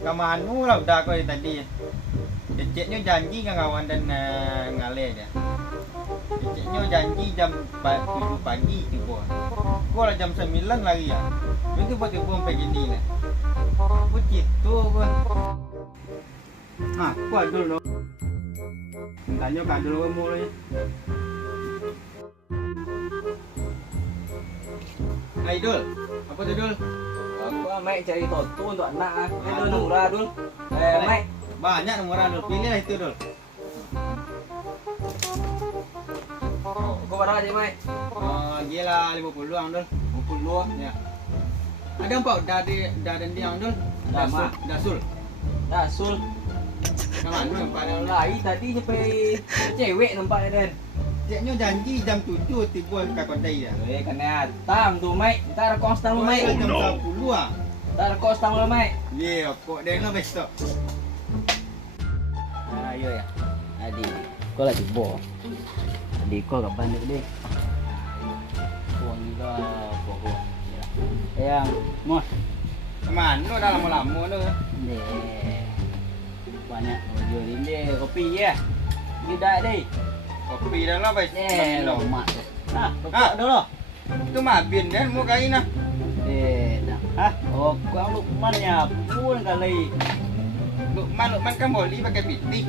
Kamanu lah udah kau tadi. Ceceknya janji kawan dan ngale dia. Ceceknya janji jam 7 pagi tiba. Gua lah jam 9 lagi ya. Itu buat tiba sampai gini lah. Begitu gua. Ah, gua dulu. Tanya kan dulu mulai. Hai Dul, apa tuh Dul? Aku Mek cari totu untuk anak. Itu murah Dul. Mek. Banyak murah Dul, pilih itu Dul. Kau berapa aja Mek? Gila 50 ang Dul. 50. Ya. Ada empat dan diang Dul. Dasul. Dasul. Yang mana empat yang Lari tadi sampai cewek nampaknya Den. Ceknya janji jam 7 tiba ke kedai ya. Kena tang tu Mek. Ntar kau setang Mek. Jam 10 ah. Ntar kau setang Mek. Ye, kok dia no besok. Ayo ya. Adi, kau lagi bo. Adi kau kat bandar deh. Kau ni lah pokok. Yang mos. Kemana dah lama-lama tu? Deh. Banyak jual ini kopi ya. Tidak deh. Kopi dah lah bes. Lo mak tu. Nah, rokok dulu. Itu mah bin kan mau kain nah. Nah. Oh, kau lukmannya pun kali. Lukman kan boleh pakai piti.